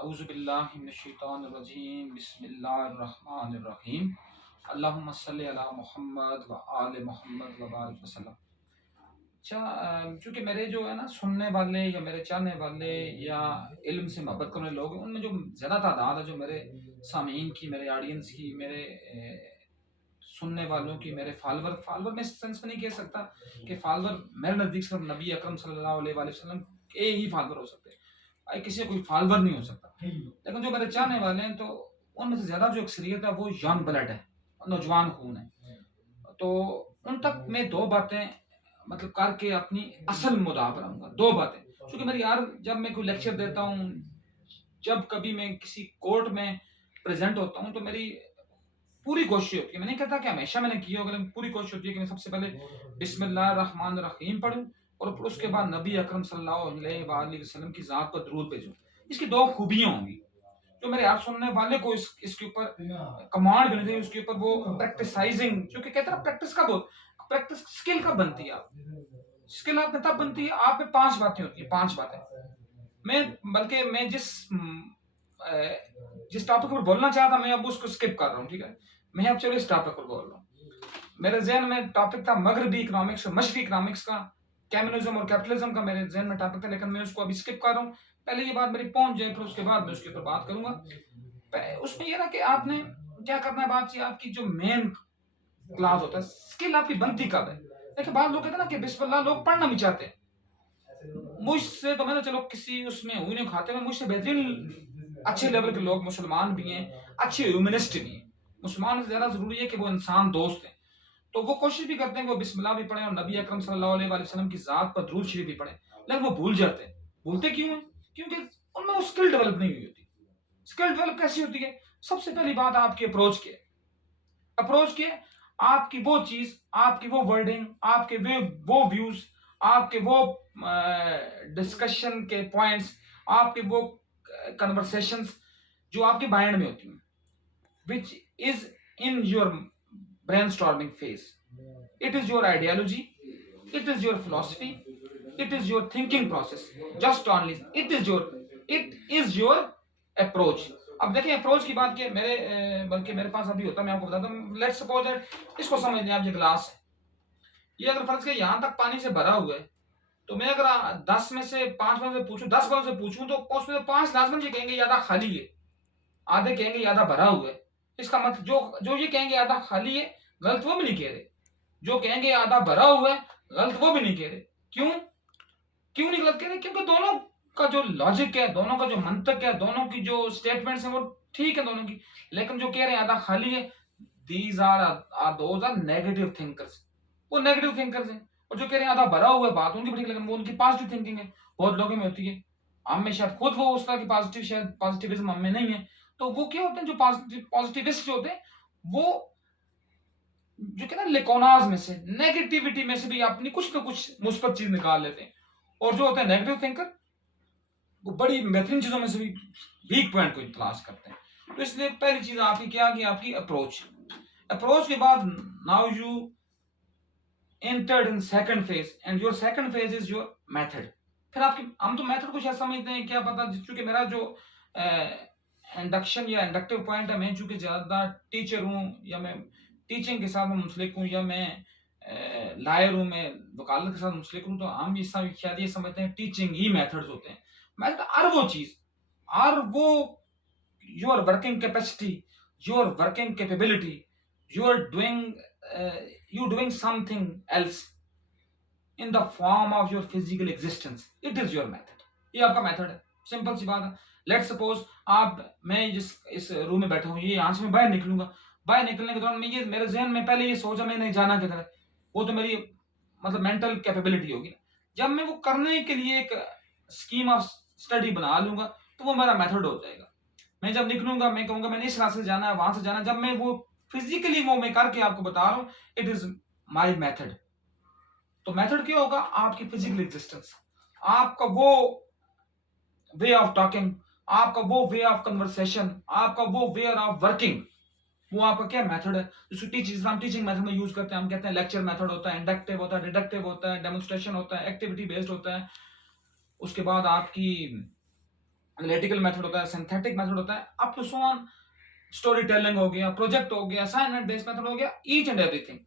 अऊज़ु बिल्लाहि मिनश्शैतानिर्रजीम बिस्मिल्लाहिर्रहमानिर्रहीम अल्लाहुम्मा सल्लि अला मुहम्मद व आले मुहम्मद व बारिक वसल्लम। अच्छा, चूँकि मेरे जो है ना सुनने वाले या मेरे चाहने वाले या इल्म से मोहब्बत करने लोग हैं, उनमें जो ज़्यादा तादाद है जो मेरे सामीन की, मेरे ऑडियंस की, मेरे सुनने वालों की, मेरे फॉलोवर मैं इस सेंस में नहीं कह सकता कि फॉलोवर मेरे नज़दीक सिर्फ नबी अकरम सल्लल्लाहु अलैहि वसल्लम के ही फॉलोवर हो सकते हैं। किसी का कोई फॉलोवर नहीं हो सकता। लेकिन जो मेरे चाहने वाले हैं, तो उनमें से ज़्यादा जो अक्सरियत है वो यंग ब्लड है, नौजवान खून है। तो उन तक मैं दो बातें मतलब करके अपनी असल मुद्दा पर आऊँगा। दो बातें, क्योंकि मेरी यार जब मैं कोई लेक्चर देता हूँ, जब कभी मैं किसी कोर्ट में प्रेजेंट होता हूँ, तो मेरी पूरी कोशिश होती है, मैं नहीं कहता कि हमेशा मैंने की होगी, लेकिन पूरी कोशिश होती है कि मैं सबसे पहले बिस्मिल्लाहिर्रहमानिर्रहीम पढ़ूँ और फिर उसके बाद नबी अकरम सल्लल्लाहु अलैहि वसल्लम की ज़ात पर दरूद भेजूँ। इसकी दो खूबियाँ होंगी जो मेरे यार सुनने वाले को इसके ऊपर कमांड भी नहीं, उसके ऊपर वो प्रैक्टिसाइजिंग, क्योंकि कहते हैं ना प्रैक्टिस कब प्रैक्टिस स्किल कब बनती है। आप स्किल आप में तब बनती है, आप में 5 बातें होती है, 5 बातें। मैं बल्कि मैं जिस टॉपिक पर बोलना चाहता मैं अब उसको स्किप कर रहा हूँ, ठीक है। मैं अब चलो इस टॉपिक पर बोल रहा हूँ। मेरे ज़हन में टॉपिक था मगरबी इकोनॉमिक्स और मशरकी इकोनॉमिक्स का, कम्युनिज्म और कैपिटलिज्म का मेरे ज़हन में टॉपिक था, लेकिन मैं उसको अभी स्किप कर रहा हूँ। पहले ये बात मेरी पहुंच जाए, फिर उसके बाद मैं उसके ऊपर बात करूंगा। उसमें ये ना कि आपने क्या करना है, बात ये आपकी जो मेन क्लास होता है, स्किल आपकी बनती कब है। देखिए, बाद लोग कहते हैं ना कि बिस्मिल्लाह लोग पढ़ना भी चाहते हैं। मुझसे तो मैंने चलो किसी उसमें हुई नहीं खाते में, मुझसे बेहतरीन अच्छे लेवल के लोग मुसलमान भी हैं, अच्छे ह्यूमनिस्ट भी हैं। मुसलमान से ज़्यादा ज़रूरी है कि वो इंसान दोस्त हैं, तो वो कोशिश भी करते हैं कि वो बिस्मिल्लाह भी पढ़ें और नबी अकरम सल्लल्लाहु अलैहि वसल्लम की ज़ात पर दुरूद शरीफ भी पढ़ें, लेकिन वो भूल जाते हैं। भूलते क्यों हैं? क्योंकि उनमें वो स्किल डेवलप नहीं हुई होती। स्किल डेवलप कैसी होती है? सबसे पहली बात आपकी अप्रोच की है। अप्रोच की है आपकी वो चीज़, आपकी वो वर्डिंग, आपके वो व्यूज़, आपके वो डिस्कशन के पॉइंट्स, आपके वो कन्वर्सेशंस जो आपके माइंड में होती हैं, which is in your brainstorming phase. It is your ideology, it is your philosophy, it is your thinking process. Just only it is your approach. अब देखिए अप्रोच की बात की मेरे बल्कि मेरे पास अभी होता, मैं आपको बताता हूँ। लेट्स सपोज दैट, इसको समझ लें आप, ये ग्लास है, ये अगर फर्ज के यहाँ तक पानी से भरा हुआ है, तो मैं अगर 10 में से 5 बंदों से पूछूं, 10 बंदों से पूछूं, तो उसमें 5 लाजमन ये कहेंगे आधा खाली है, आधे कहेंगे आधा भरा हुआ है। इसका मतलब जो जो ये कहेंगे आधा खाली है, गलत वो भी नहीं कह रहे। जो कहेंगे आधा भरा हुआ है, गलत वो भी नहीं कह रहे। क्यों क्यों नहीं गलत कह रहे? क्योंकि दोनों का जो लॉजिक है, दोनों का जो मंतक है, दोनों की जो स्टेटमेंट्स हैं वो ठीक है दोनों की। लेकिन जो कह रहे हैं आधा खाली है, these are those are negative thinkers. वो नेगेटिव थिंकर्स हैं। और जो कह रहे हैं आधा भरा हुआ है, बात उनकी ठीक, लेकिन वो उनकी पॉजिटिव थिंकिंग है। बहुत लोगों में होती है, हम में शायद खुद वो उस तरह की पॉजिटिव, शायद पॉजिटिविज्म हम में नहीं है। तो वो क्या होते हैं, जो पॉजिटिविस्ट जो होते हैं, वो जो कहते हैं लेकोनाज में से, नेगेटिविटी में से भी अपनी कुछ ना कुछ मुस्बत चीज निकाल लेते हैं। और जो होते हैं नेगेटिव थिंकर, वो बड़ी बेहतरीन चीजों में से भी वीक पॉइंट को तलाश करते हैं। तो इसलिए पहली चीज आपकी क्या की आपकी अप्रोच। अप्रोच के बाद now you entered in second phase and your second phase is your method। फिर आपकी, हम तो मेथड को शायद समझते हैं, क्या पता, चूंकि मेरा जो इंडक्शन या इंडक्टिव पॉइंट है, मैं चूंकि ज़्यादा टीचर हूँ या मैं टीचिंग के साथ में मुंसलिक हूँ या मैं लायर हूँ, मैं वकालत के साथ मुंसलिक हूँ, तो हम इस शायद ये समझते हैं टीचिंग ही मेथड्स होते हैं। मेथड और वो चीज़ और वो your working capacity, your working capability, you are doing something else in the form of your physical existence, it is your method। ये आपका मेथड है, सिंपल सी बात है। लेट्स सपोज मैं इस रूम में बैठा हूँ, ये यहाँ से मैं बाहर निकलूंगा, बाहर निकलने के दौरान मैं ये मेरे जहन में पहले ये सोचा मैंने जाना किधर है, वो तो मेरी मतलब मेंटल कैपेबिलिटी होगी। जब मैं वो करने के लिए एक स्कीम ऑफ स्टडी बना लूंगा, तो वो मेरा मेथड हो जाएगा। मैं जब निकलूंगा, मैं कहूंगा मैंने इस रास्ते से जाना है, वहां से जाना है, जब मैं वो फिजिकली वो मैं करके आपको बता रहा हूं, इट इज माय मेथड। तो मेथड क्या होगा? आपकी फिजिकल एग्जिस्टेंस, आपका वो वे ऑफ टॉकिंग, आपका वो वे ऑफ कन्वर्सेशन, आपका वो वे ऑफ वर्किंग, वो आपका क्या मेथड है। जिसको हम टीचिंग मेथड में यूज करते हैं, हम कहते हैं लेक्चर मेथड होता है, इंडक्टिव होता है, डिडक्टिव होता है, डेमोन्स्ट्रेशन होता है, एक्टिविटी बेस्ड होता है। उसके बाद आपकी एनालिटिकल मेथड होता है, सिंथेटिक मेथड होता है, up to so on story telling हो गया, प्रोजेक्ट हो गया, असाइनमेंट बेस्ड मेथड हो गया, ईच एंड एवरीथिंग।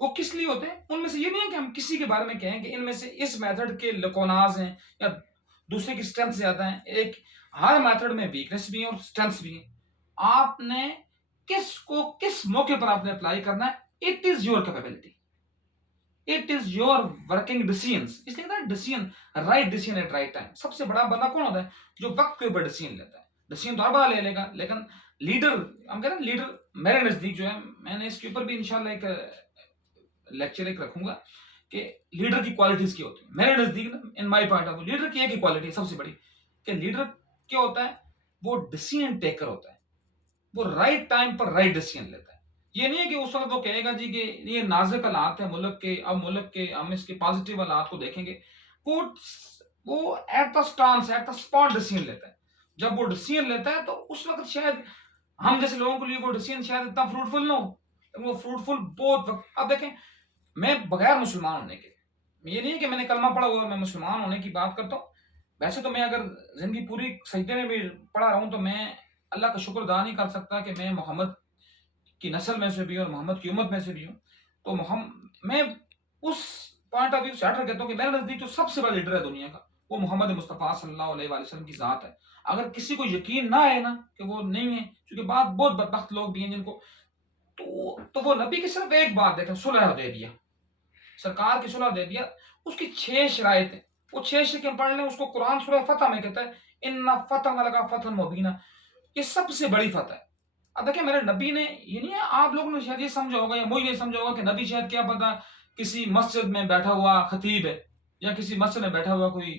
वो किस लिए होते हैं? उनमें से ये नहीं है कि हम किसी के बारे में कहें कि इनमें से इस मेथड के लकोनाज हैं या दूसरे की स्ट्रेंथ ज्यादा है। एक हर मेथड में वीकनेस भी है और स्ट्रेंथ्स भी है। आपने किसको किस मौके पर आपने अप्लाई करना है, it is your capability, it is your working decisions. इसलिए कहते हैं decision, right decision at right time. सबसे बड़ा बंदा कौन होता है? जो वक्त के ऊपर डिसीजन लेता है। डिसीजन तो हर बार ले लेगा, लेकिन लीडर, हम कहते हैं लीडर, मेरे नजदीक जो है, मैंने इसके ऊपर भी इंशाल्लाह एक लेक्चर एक रखूंगा कि लीडर की क्वालिटीज क्या होती है। मेरे नजदीक ना, in my point of view, leader की एक ही क्वालिटी है सबसे बड़ी, कि लीडर क्या होता है? वो डिसीजन टेकर होता है, वो राइट टाइम पर राइट डिसीजन लेता है। ये नहीं है कि उस वक्त वो कहेगा जी कि ये नाजुक हालात है मुल्क के, अब मुल्क के हम इसके पॉजिटिव हालात को देखेंगे। वो वो at the stance, at the spot decision लेता है। जब वो डिसीजन लेता है तो उस वक्त शायद हम जैसे लोगों के लिए वो डिसीजन शायद इतना फ्रूटफुल ना हो, लेकिन वो फ्रूटफुल बहुत वक्त। अब देखें, मैं बगैर मुसलमान होने के, ये नहीं है कि मैंने कलमा पढ़ा हुआ मैं मुसलमान होने की बात करता हूँ। वैसे तो मैं अगर जिंदगी पूरी सजदे में भी पढ़ा रहा हूँ तो मैं अल्लाह का शुक्र अदा नहीं कर सकता कि मैं मोहम्मद की नस्ल में से भी और मोहम्मद की उम्मत में से भी हूँ। तो मैं उस पॉइंट ऑफ व्यू से हट कहता हूँ कि मेरे नजदीक जो सबसे बड़ा लीडर है दुनिया का, वो मोहम्मद मुस्तफ़ा सल्लल्लाहु अलैहि वसल्लम की जात है। अगर किसी को यकीन ना है ना कि वो नहीं है, क्योंकि बात बहुत बदबख्त लोग भी हैं जिनको, तो वो नबी की सिर्फ एक बात देखें, सुलह हुदैबिया, सरकार की सुलह हुदैबिया, उसकी 6 शराइत है। वो 6 शर्तें पढ़ लें, उसको कुरान सूरह फतह में कहता है इन्ना फतह लगा फतह मुबीना, ये सबसे बड़ी फतह है। अब देखिए, मेरे नबी ने, ये नहीं है आप लोगों ने शायद ये समझा होगा या मुझे नहीं समझा होगा कि नबी शायद क्या पता किसी मस्जिद में बैठा हुआ खतीब है या किसी मस्जिद में बैठा हुआ कोई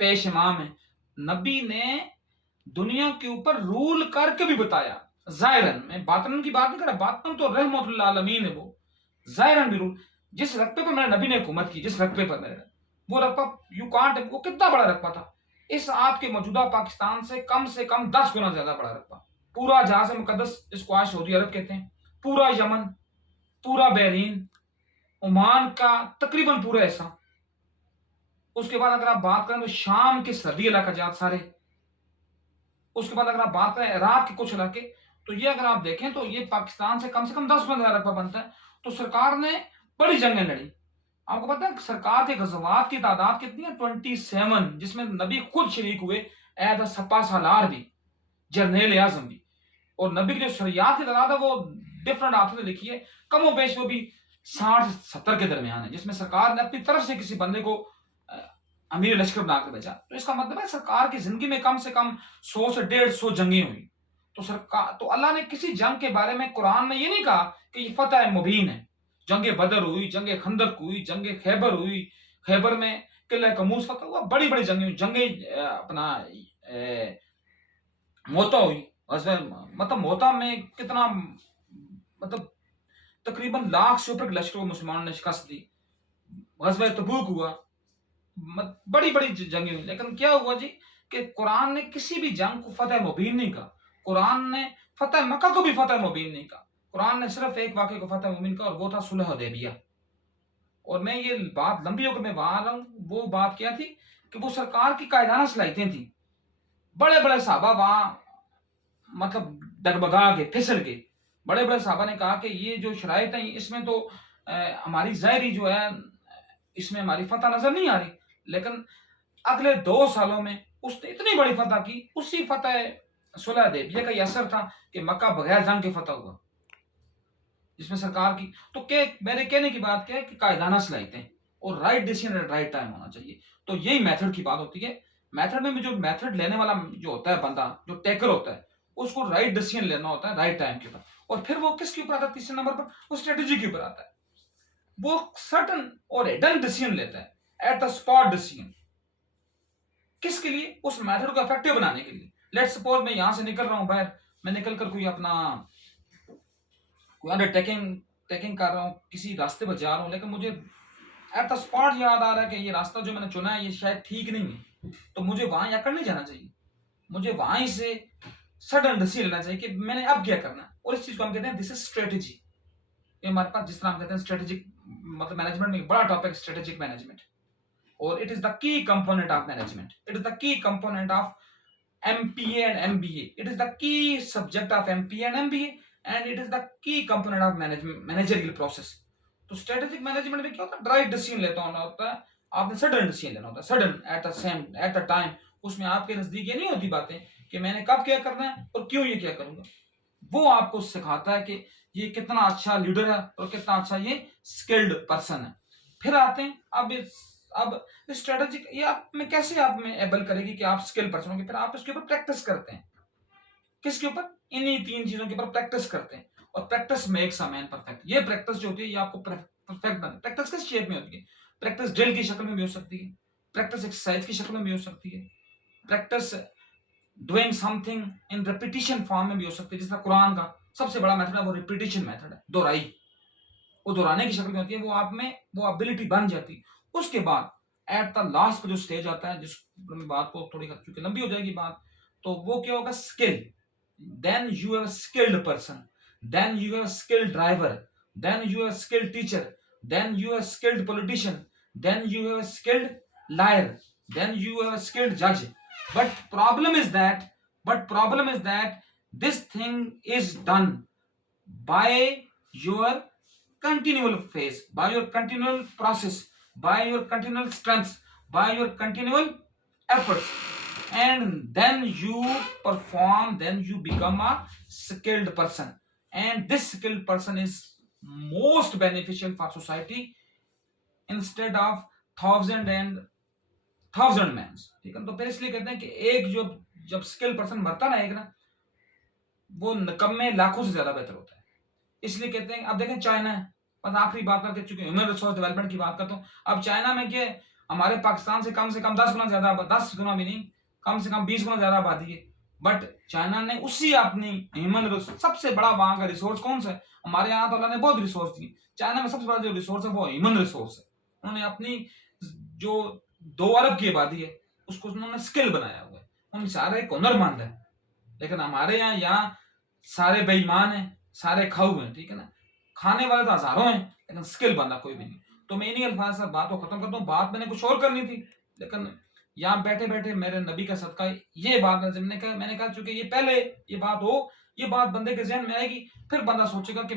पेश इमाम है। नबी ने दुनिया के ऊपर रूल करके भी बताया। जाहिरन, मैं बातन की बात नहीं कर रहा, बातन तो रहमतुल्लिल आलमीन है वो। जाहिरन भी रूल, जिस रकबे पर मेरे नबी ने हुकूमत की, जिस रकबे पर मेरे, वो रकबा यू कांट, वो कितना बड़ा रकबा था? इस आपके मौजूदा पाकिस्तान से कम 10 गुना ज्यादा बड़ा रकबा। पूरा जहाज मुकदस, जिसको आज सऊदी अरब कहते हैं, पूरा यमन, पूरा बहरीन, ओमान का तकरीबन पूरा हिस्सा। उसके बाद अगर आप बात करें तो शाम के सर्दी इलाका जात सारे। उसके बाद अगर आप बात करें इराक के कुछ इलाके, तो ये अगर आप देखें तो ये पाकिस्तान से कम 10 गुना ज्यादा रकबा बनता है। तो सरकार ने बड़ी जंगें लड़ी। आपको पता है सरकार के गजवात की तादाद कितनी है? 27, जिसमें नबी खुद शरीक हुए, एज सपा सालार भी, जर्नेल आजम भी। और नबी की जो शरियात की तादाद है वो डिफरेंट आपसे लिखी है, कमो बेश वो भी 60-70 के दरमियान है, जिसमें सरकार ने अपनी तरफ से किसी बंदे को अमीर लश्कर बनाकर भेजा। तो इसका मतलब है सरकार की जिंदगी में कम से कम 100 से 150 जंगें हुई। तो सरकार, तो अल्लाह ने किसी जंग के बारे में कुरान में ये नहीं कहा कि ये फतह मुबीन है। जंगे बदर हुई, जंगे खंदक हुई, जंगे खैबर हुई, खैबर में किला कमूस फतह हुआ, बड़ी बड़ी जंगे हुई, जंगे अपना मोता हुई। मतलब मोता में कितना, मतलब तकरीबन लाख से ऊपर लश्कर को मुसलमानों ने शिकस्त दी। गज़वा तबूक हुआ, बड़ी बड़ी जंगे हुई। लेकिन क्या हुआ जी कि कुरान ने किसी भी जंग को फतह मुबीन नहीं कहा। कुरान ने फतह मक्का को भी फतह मुबीन नहीं कहा। कुरान ने सिर्फ एक वाक़े को फतह मुबीन कहा और वो था सुलह हुदैबिया। और मैं ये बात लंबी होकर मैं वहां आ रहा हूँ, वो बात क्या थी कि वो सरकार की कायदाना सलाहियतें थी। बड़े बड़े साहबा वहां मतलब डगमगा के फिसल गए। बड़े बड़े साहबा ने कहा कि ये जो शराइत है इसमें तो हमारी ज़ाहिरी जो है, इसमें हमारी फतह नजर नहीं आ रही। लेकिन अगले 2 सालों में उसने इतनी बड़ी फतह की, उसी फतह सुलह हुदैबिया का ये असर था कि मक्का बगैर जंग के फतह हुआ, जिसमें सरकार की, तो क्या मेरे कहने की बात क्या है कि कायदाना सलाहियतें और right decision at right time होना चाहिए। तो यही मेथड की बात होती है। मेथड में भी जो मेथड लेने वाला जो होता है बंदा, जो टेकर होता है, उसको राइट डिसीजन लेना होता है राइट टाइम के ऊपर। और फिर वो किसके ऊपर आता है? तीसरे नंबर पर वो स्ट्रेटेजी के ऊपर आता है। वो सर्टन और हिडन डिसीजन लेता है, एट द स्पॉट डिसीजन। किसके लिए? उस मेथड को इफेक्टिव बनाने के लिए। लेट्स सपोज मैं यहां से निकल रहा हूं बाहर, मैं निकल कर कोई अपना कोई अंडरटेकिंग कर रहा हूँ, किसी रास्ते पर जा रहा हूँ, लेकिन मुझे एट द स्पॉट याद आ रहा है कि ये रास्ता जो मैंने चुना है ये शायद ठीक नहीं है, तो मुझे वहां याकर नहीं जाना चाहिए। मुझे वहां से सडन डिसीजन लेना चाहिए कि मैंने अब क्या करना है। और इस चीज को हम कहते हैं दिस इज स्ट्रेटेजी। ये हमारे पास, जिस तरह हम कहते हैं स्ट्रेटेजिक, मतलब मैनेजमेंट में एक बड़ा टॉपिक स्ट्रेटेजिक मैनेजमेंट, और it is the key component of management, it is the key component of MPA and MBA. It is the key subject of MPA and MBA, and it is the key component of managerial process. तो strategic management में क्या होता है, right decision लेता होता है, आपने sudden decision लेना होता है, सडन एट द टाइम। उसमें आपके नजदीक ये नहीं होती बातें कि मैंने कब क्या करना है और क्यों ये क्या करूंगा। वो आपको सिखाता है कि ये कितना अच्छा लीडर है और कितना अच्छा ये स्किल्ड पर्सन है। फिर आते हैं अब स्ट्रेटेजिक, ये आप में कैसे आप में एबल करेगी कि आप स्किल पर्सन होंगे। फिर आप इसके ऊपर प्रैक्टिस करते हैं, किसके ऊपर, इन्हीं 3 चीजों के ऊपर प्रैक्टिस करते हैं। और practice makes a man perfect. ये प्रैक्टिस जो होती है ये आपको परफेक्ट बनाती है। प्रैक्टिस किस शेप में होती है, प्रैक्टिस ड्रिल की शक्ल में भी हो सकती है, प्रैक्टिस एक्सरसाइज की शक्ल में भी हो सकती है, practice doing something in repetition form में भी हो सकती है। जिस तरह कुरान का सबसे बड़ा मेथड है वो रिपीटिशन मेथड है, दोहराई। वो दोहराने की शक्ल में होती है, वो आप में वो एबिलिटी बन जाती है। उसके बाद एट द लास्ट पर जो स्टेज आता है, जिस बात को थोड़ी चूंकि लंबी हो जाएगी बात, तो वो क्या होगा, skill. Then you have skilled person, then you have skilled driver, then you have skilled teacher, then you have skilled politician, then you have skilled liar, then you have skilled जज। But problem is that this thing is done by your continual phase, by your continual process, by your continual strengths, by your continual efforts, and then you perform, then you become a skilled person, and this skilled person is most beneficial for society instead of thousand man. ठीक है, तो फिर इसलिए कहते हैं कि एक जो जब स्किल पर्सन मरता ना एक ना, वो निकम्मे लाखों से ज्यादा बेहतर होता है। इसलिए कहते हैं, अब देखें चाइना है, बस आखिरी बात करके चुके ह्यूमन रिसोर्स डेवलपमेंट की बात करता हूँ। अब चाइना में क्या, हमारे पाकिस्तान से कम 10 गुना ज्यादा, 10 गुना भी नहीं, कम से कम 20 गुना ज्यादा आबादी है। बट चाइना ने उसी अपनी ह्यूमन रिसोर्स, सबसे बड़ा वहां का रिसोर्स कौन सा है, हमारे यहाँ तो अल्लाह ने बहुत रिसोर्स दिए, चाइना में सबसे बड़ा जो रिसोर्स है वो ह्यूमन रिसोर्स है। उन्होंने अपनी जो 2 अरब की आबादी है उसको उन्होंने स्किल बनाया हुआ है, उन सारे हुनरमंद है। लेकिन हमारे यहाँ सारे बेईमान हैं, सारे खाऊ हैं, ठीक है ना, खाने वाले तो हजारों हैं लेकिन स्किल बंदा कोई भी नहीं। तो मैं इन्हीं अल्फाज से बात को खत्म करता हूँ। बात मैंने कुछ और करनी थी, लेकिन यहाँ बैठे बैठे मेरे नबी का सदका ये बात मैंने कहा चूंकि ये पहले ये बात हो, ये बात बंदे के जहन में आएगी, फिर बंदा सोचेगा कि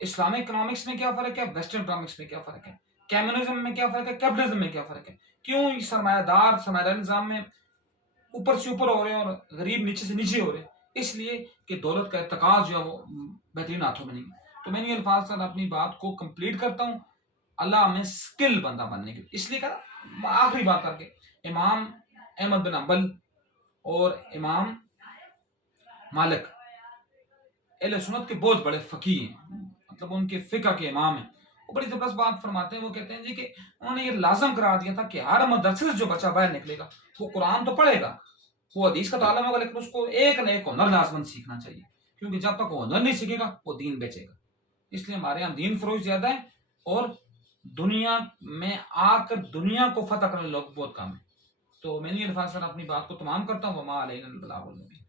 इस्लामिक इकोनॉमिक्स में क्या फर्क है, वेस्टर्न इकोनॉमिक्स में क्या फर्क है, कम्युनिज्म में क्या फर्क है, कैपिटलिज्म में क्या फर्क है, क्यों सरमायादार निजाम में ऊपर से ऊपर हो रहे हैं और गरीब नीचे से नीचे हो रहे हैं। इसलिए कि दौलत का इर्तिकाज जो है वो बेहतरीन हाथों में नहीं है। तो मैं इन अल्फाज से अपनी बात को कंप्लीट करता हूँ, अल्लाह हमें स्किल बंदा बनने के लिए। इसलिए कहा आखिरी बात करके, इमाम अहमद बिन हंबल और इमाम मालिक अहले सुन्नत के बहुत बड़े फकीह हैं, मतलब उनके फिका के इमाम हैं। वो बड़ी जबरदस्त बात फरमाते हैं, वो कहते हैं जी कि उन्होंने ये लाजम करा दिया था कि हर मदरसे से जो बच्चा बाहर निकलेगा वो कुरान तो पढ़ेगा, वो हदीस का तालिम होगा, लेकिन उसको एक न एक हुनर लाजमन सीखना चाहिए, क्योंकि जब तक वो हुनर नहीं सीखेगा वो दीन बेचेगा। इसलिए हमारे यहाँ दीन फरोश ज्यादा है और दुनिया में आकर दुनिया को फतह करने लोग बहुत कम है। तो मैंने ये अल्फाज अपनी बात को तमाम करता हूँ। वमा अलैना अल बलागुल मुबीन।